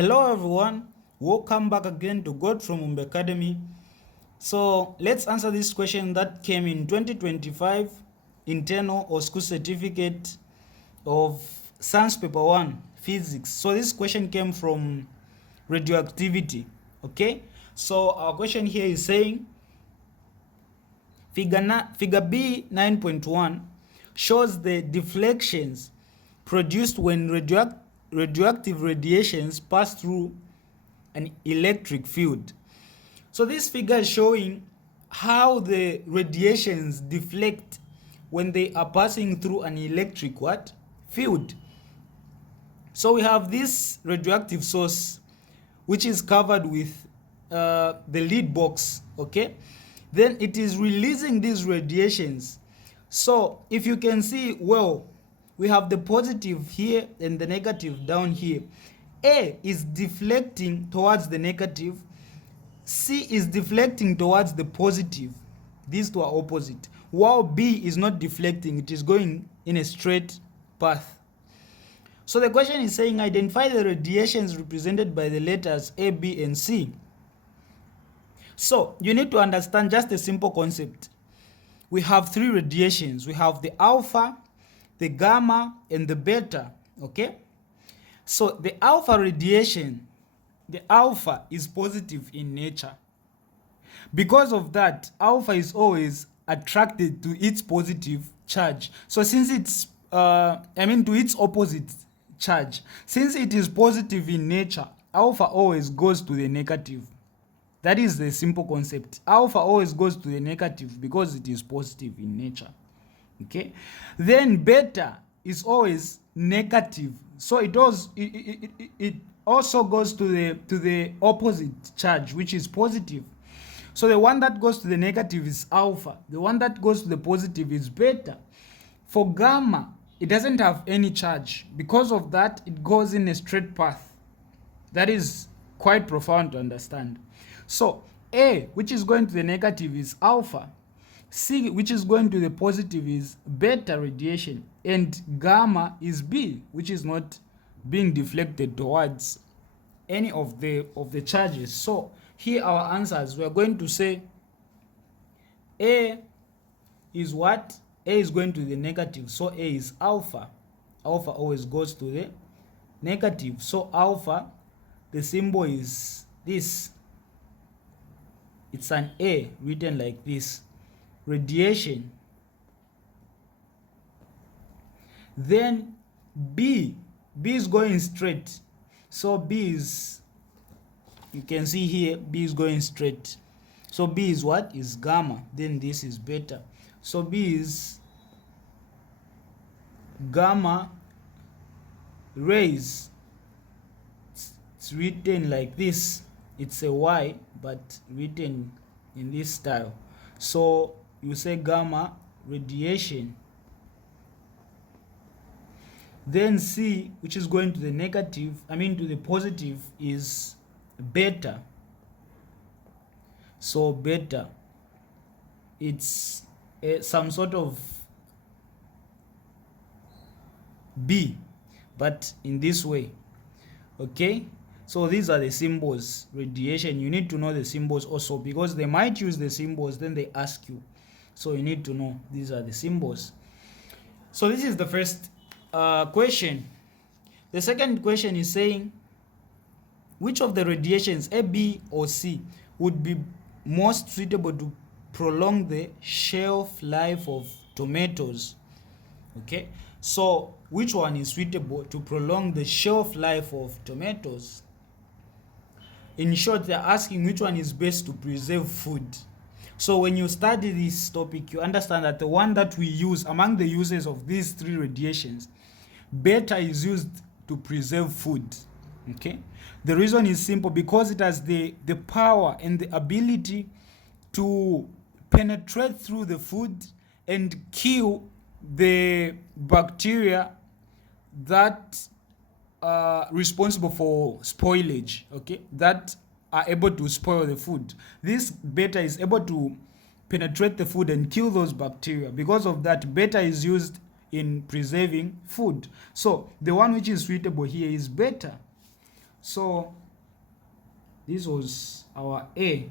Hello everyone, welcome back again to God from Umbe Academy. So let's answer this question that came in 2025 internal or school certificate of science paper 1 physics. So this question came from radioactivity. Okay, so our question here is saying figure B 9.1 shows the deflections produced when radioactive radiations pass through an electric field. So this figure is showing how the radiations deflect when they are passing through an electric field. So we have this radioactive source which is covered with the lid box, okay? Then it is releasing these radiations. So if you can see well, we have the positive here and the negative down here. A is deflecting towards the negative. C is deflecting towards the positive. These two are opposite. While B is not deflecting, it is going in a straight path. So the question is saying identify the radiations represented by the letters A, B, and C. So you need to understand just a simple concept. We have three radiations. We have the alpha, the gamma, and the beta. Okay? So the alpha radiation, the alpha is positive in nature. Because of that, alpha is always attracted to its positive charge. So since it's to its opposite charge, since it is positive in nature, alpha always goes to the negative. That is the simple concept. Alpha always goes to the negative because it is positive in nature. Okay, then beta is always negative, so it also goes to the opposite charge, which is positive. So the one that goes to the negative is alpha, the one that goes to the positive is beta. For gamma, it doesn't have any charge. Because of that, it goes in a straight path. That is quite profound to understand. So A, which is going to the negative, is alpha. C, which is going to the positive, is beta radiation, and gamma is B, which is not being deflected towards any of the charges. So here our answers, we are going to say A is what? A is going to the negative, so A is alpha. Alpha always goes to the negative, so alpha, the symbol is this. It's an A written like this. Radiation. Then B is going straight, so B is, you can see here, B is going straight, so B is what? Is gamma. Then this is beta, so B is gamma rays. It's written like this. It's a Y but written in this style, so you say gamma radiation. Then C, which is going to the negative, to the positive, is beta. So beta, it's some sort of B, but in this way. Okay, so these are the symbols. Radiation, you need to know the symbols also, because they might use the symbols, then they ask you. So you need to know these are the symbols. So this is the first question. The second question is saying which of the radiations, A, B, or C, would be most suitable to prolong the shelf life of tomatoes. Okay, so which one is suitable to prolong the shelf life of tomatoes? In short, they're asking which one is best to preserve food. So when you study this topic, you understand that the one that we use among the uses of these three radiations, beta is used to preserve food. Okay, the reason is simple, because it has the power and the ability to penetrate through the food and kill the bacteria that are responsible for spoilage, okay, that are able to spoil the food. This beta is able to penetrate the food and kill those bacteria. Because of that, beta is used in preserving food. So the one which is suitable here is beta. So this was our A.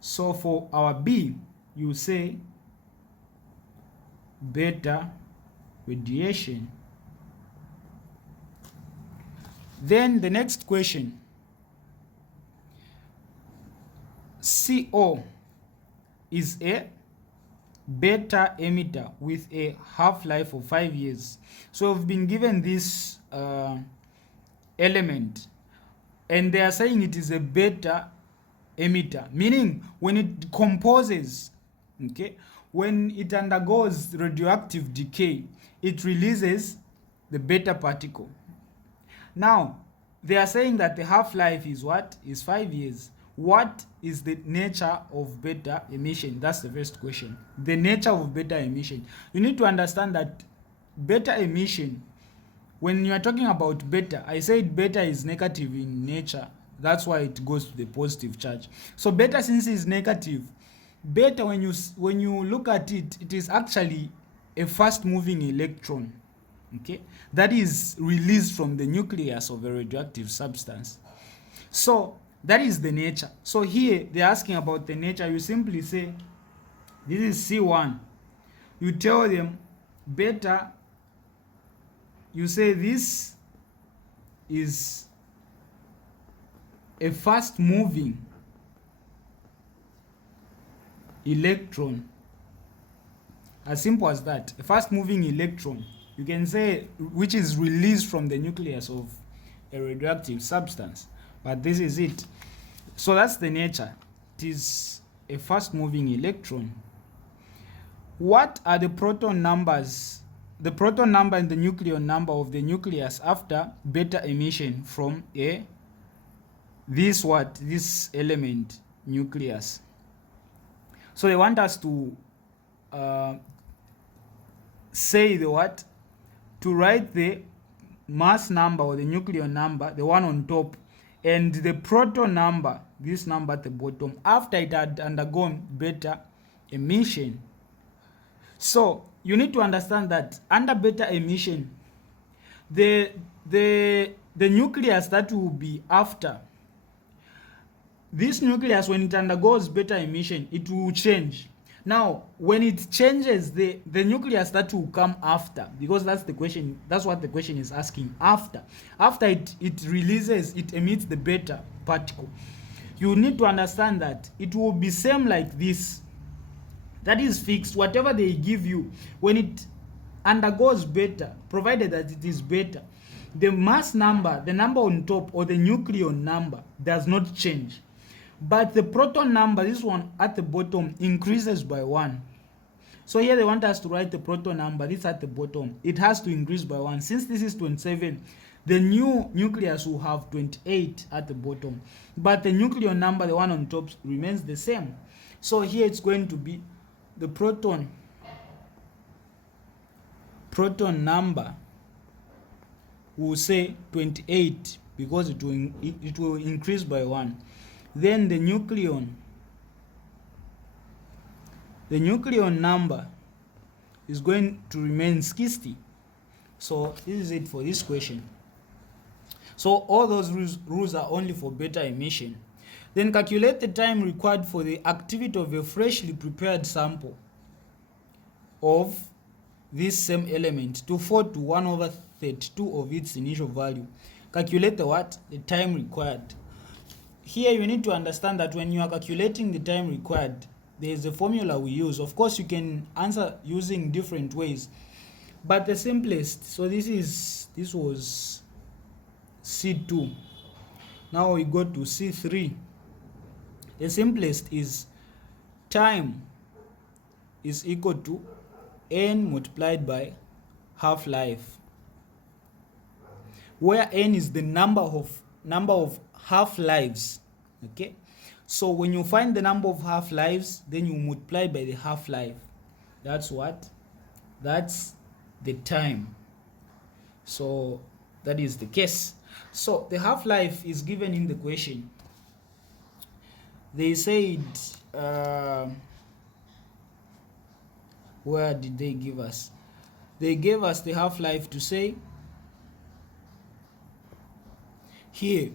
So for our B, you say beta radiation. Then the next question, CO is a beta emitter with a half-life of 5 years. So we've been given this element, and they are saying it is a beta emitter, meaning when it decomposes, okay, when it undergoes radioactive decay, it releases the beta particle. Now they are saying that the half-life is what? Is 5 years. What is the nature of beta emission? That's the first question. The nature of beta emission. You need to understand that beta emission, when you are talking about beta, I said beta is negative in nature. That's why it goes to the positive charge. So beta, since it's negative, beta, when you look at it, it is actually a fast moving electron, okay, that is released from the nucleus of a radioactive substance. So that is the nature. So here they're asking about the nature. You simply say this is C1. You tell them beta, you say this is a fast moving electron. As simple as that. A fast moving electron, you can say, which is released from the nucleus of a radioactive substance. But this is it. So that's the nature. It is a fast moving electron. What are the proton numbers? The proton number and the nucleon number of the nucleus after beta emission from this element nucleus. So they want us to say the what? To write the mass number or the nucleon number, the one on top, and the proton number, this number at the bottom, after it had undergone beta emission. So you need to understand that under beta emission, the nucleus that will be after this nucleus, when it undergoes beta emission, it will change. Now when it changes, the nucleus that will come after, because that's the question, that's what the question is asking, after it releases, it emits the beta particle, you need to understand that it will be same like this. That is fixed. Whatever they give you, when it undergoes beta, provided that it is beta, the mass number, the number on top, or the nucleon number does not change. But the proton number, this one at the bottom, increases by 1. So here they want us to write the proton number, this at the bottom, it has to increase by 1. Since this is 27, the new nucleus will have 28 at the bottom, but the nucleon number, the one on top, remains the same. So here it's going to be the proton number, will say 28, because it will increase by 1. Then the nucleon number is going to remain 60. So this is it for this question. So all those rules are only for beta emission. Then calculate the time required for the activity of a freshly prepared sample of this same element to fall to 1/32 of its initial value. Calculate the what? The time required. Here you need to understand that when you are calculating the time required, there is a formula we use. Of course you can answer using different ways, but the simplest, so this was C2. Now we go to C3. The simplest is time is equal to n multiplied by half-life, where n is the number of half-lives. Okay, so when you find the number of half-lives, then you multiply by the half-life. That's the time. So that is the case. So the half-life is given in the question. They said, where did they give us? They gave us the half-life to say here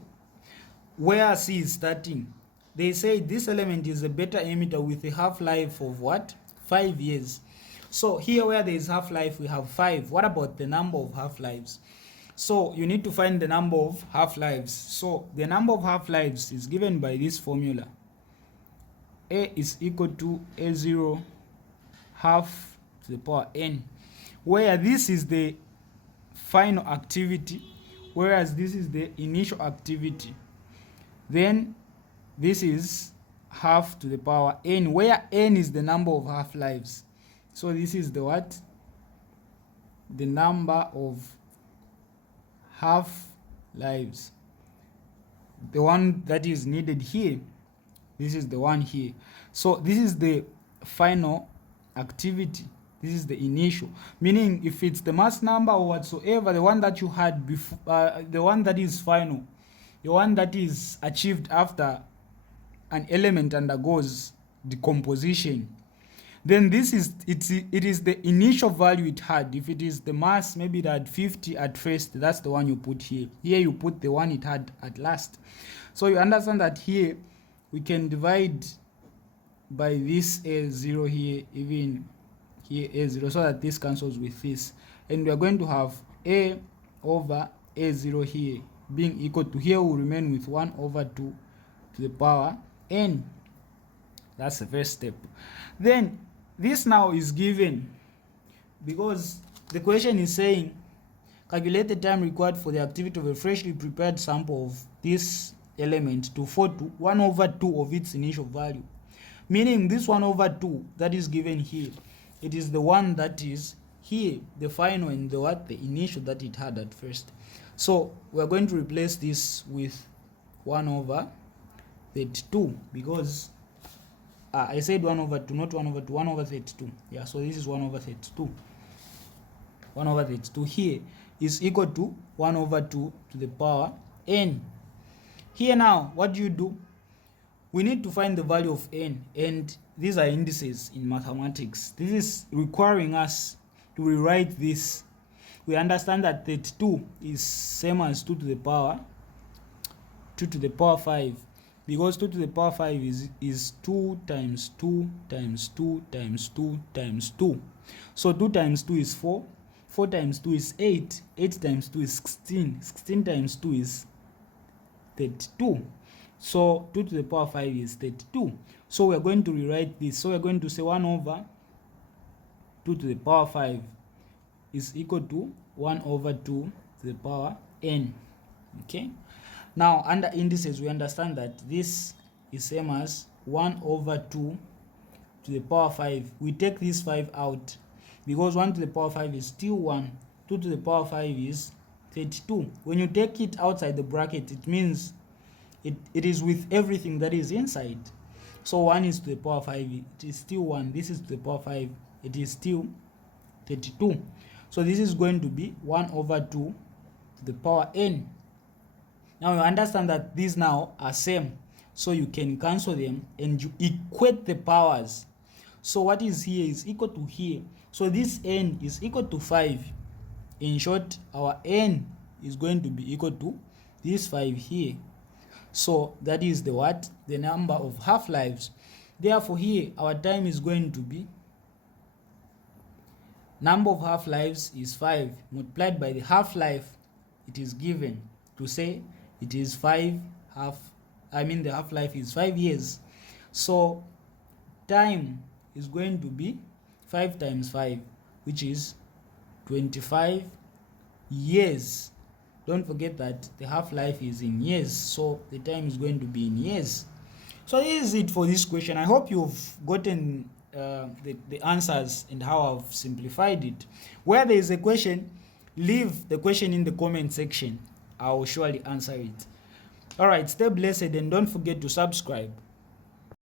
where C is starting. They say this element is a beta emitter with a half-life of what? 5 years. So here where there is half-life, we have 5. What about the number of half-lives? So you need to find the number of half-lives. So the number of half-lives is given by this formula. A is equal to A0 half to the power n, where this is the final activity, whereas this is the initial activity. Then this is half to the power n, where n is the number of half-lives. So this is the what? The number of half-lives. The one that is needed here, this is the one here. So this is the final activity. This is the initial. Meaning if it's the mass number or whatsoever, the one that you had before, the one that is final, the one that is achieved after an element undergoes decomposition, then this is it is the initial value it had. If it is the mass, maybe it had 50 at first, that's the one you put here. Here you put the one it had at last. So you understand that here we can divide by this A0 here, even here A0, so that this cancels with this, and we are going to have A over A0 here being equal to, here will remain with 1 over 2 to the power n. That's the first step. Then this now is given because the question is saying calculate the time required for the activity of a freshly prepared sample of this element to fall to 1 over 2 of its initial value. Meaning this 1 over 2 that is given here, it is the one that is here, the final and the what? The initial that it had at first. So we are going to replace this with 1 over 32 because I said 1 over 2, not 1 over 2, 1 over 32. Yeah, so this is 1 over 32. 1 over 32 here is equal to 1 over 2 to the power n. Here now, what do? We need to find the value of n, and these are indices in mathematics. This is requiring us to rewrite this. We understand that 32 is same as 2 to the power 5, because 2 to the power 5 is 2 times 2 times 2 times 2 times 2. So 2 times 2 is 4, 4 times 2 is 8, 8 times 2 is 16, 16 times 2 is 32. So 2 to the power 5 is 32. So we are going to rewrite this. So we are going to say 1 over 2 to the power 5 is equal to 1 over 2 to the power n. Okay. Now under indices, we understand that this is same as 1 over 2 to the power 5. We take this 5 out because 1 to the power 5 is still 1. 2 to the power 5 is 32. When you take it outside the bracket, it means it is with everything that is inside. So 1 is to the power 5, it is still 1. This is to the power 5, it is still 32. So this is going to be 1 over 2 to the power n. Now you understand that these now are same, so you can cancel them and you equate the powers. So what is here is equal to here. So this n is equal to 5. In short, our n is going to be equal to this 5 here. So that is the what? The number of half-lives. Therefore here our time is going to be, number of half-lives is 5 multiplied by the half-life it is given to say it is 5 the half-life is 5 years. So time is going to be 5 times 5, which is 25 years. Don't forget that the half-life is in years, so the time is going to be in years. So this is it for this question. I hope you've gotten the answers and how I've simplified it. Where there is a question, leave the question in the comment section. I will surely answer it. All right, stay blessed and don't forget to subscribe.